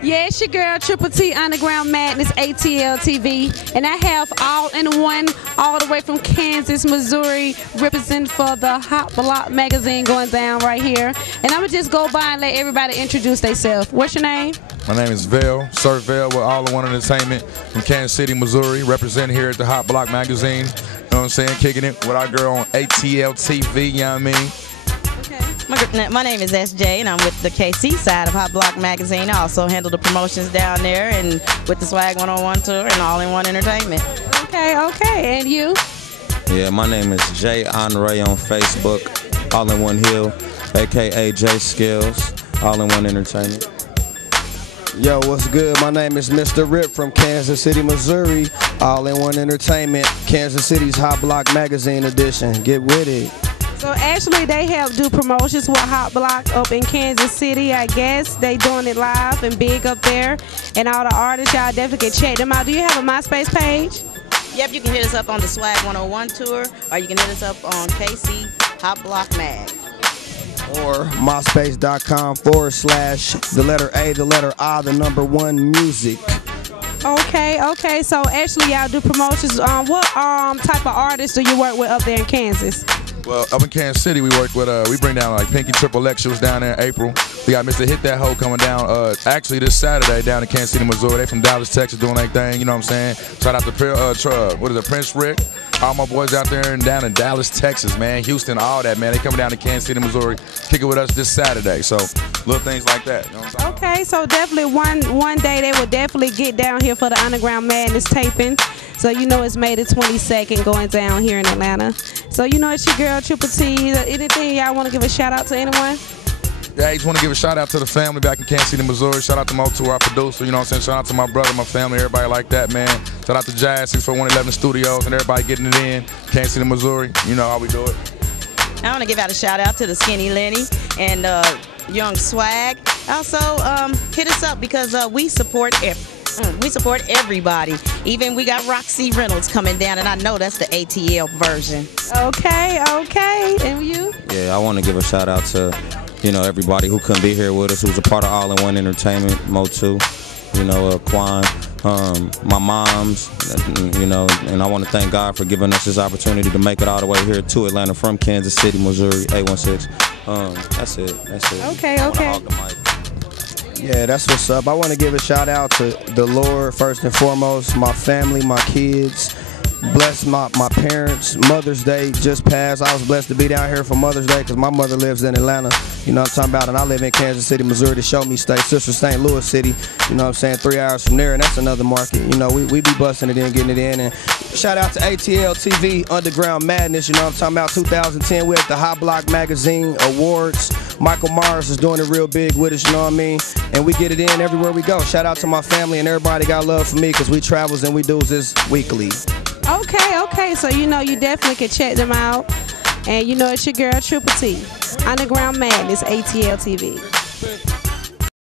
Yeah, it's your girl Triple T Underground Madness ATL TV, and I have all in one, all the way from Kansas, Missouri, representing for the Hot Block magazine going down right here. And I'm gonna just go by and let everybody introduce themselves. What's your name? My name is Vale, Sir Vale with All in One Entertainment from Kansas City, Missouri, representing here at the Hot Block magazine. You know what I'm saying? Kicking it with our girl on ATL TV, you know what I mean? My name is SJ, and I'm with the KC side of Hot Block Magazine. I also handle the promotions down there and with the Swag 101 tour and All in One Entertainment. Okay, and you? Yeah, my name is Jay Andre on Facebook, All in One Hill, aka J Skills, All in One Entertainment. Yo, what's good? My name is Mr. Rip from Kansas City, Missouri, All in One Entertainment, Kansas City's Hot Block Magazine edition. Get with it. So actually they help do promotions with Hot Block up in Kansas City, I guess. They doing it live and big up there. And all the artists, y'all definitely can check them out. Do you have a MySpace page? Yep, you can hit us up on the Swag 101 tour, or you can hit us up on KC Hot Block Mag. Or myspace.com/the letter A, the letter I, the number one music. Okay. So actually y'all do promotions. What type of artists do you work with up there in Kansas? Well, up in Kansas City, we work with, we bring down like Pinky Triple X, she was down there in April. We got Mr. Hit That Hoe coming down, actually this Saturday down in Kansas City, Missouri. They from Dallas, Texas doing their thing, you know what I'm saying? Shout out to, Prince Rick, all my boys out there and down in Dallas, Texas, man, Houston, all that, man. They coming down to Kansas City, Missouri, kicking with us this Saturday. So, little things like that, you know what I'm saying? Okay, so definitely one day they will definitely get down here for the Underground Madness taping. So you know it's May the 22nd going down here in Atlanta. So you know it's your girl Triple T. Anything y'all want to give a shout out to anyone? Yeah, I just want to give a shout out to the family back in Kansas City, Missouri. Shout out to Motu, our producer, you know what I'm saying? Shout out to my brother, my family, everybody like that, man. Shout out to Jazz 64111 Studios and everybody getting it in. Kansas City, Missouri, you know how we do it. I want to give out a shout out to the Skinny Lenny and Young Swag. Also, hit us up because we support everybody. Even we got Roxy Reynolds coming down, and I know that's the ATL version. Okay. And you? Yeah, I want to give a shout out to, everybody who couldn't be here with us, who's a part of All in One Entertainment, Motu, Quan, my moms, and I want to thank God for giving us this opportunity to make it all the way here to Atlanta from Kansas City, Missouri, 816. That's it. Okay. Yeah, that's what's up. I want to give a shout out to the Lord first and foremost, my family, my kids. Bless my parents. Mother's Day just passed. I was blessed to be down here for Mother's Day because my mother lives in Atlanta. You know what I'm talking about? And I live in Kansas City, Missouri, the Show Me State. Sister St. Louis City, you know what I'm saying? 3 hours from there, and that's another market. You know, we be busting it in, getting it in. And shout out to ATL TV, Underground Madness. You know what I'm talking about? 2010, we're at the Hot Block Magazine Awards. Michael Myers is doing it real big with us, you know what I mean? And we get it in everywhere we go. Shout out to my family and everybody got love for me because we travels and we do this weekly. Okay. So you know you definitely can check them out. And you know it's your girl Triple T. Underground Madness, ATL TV.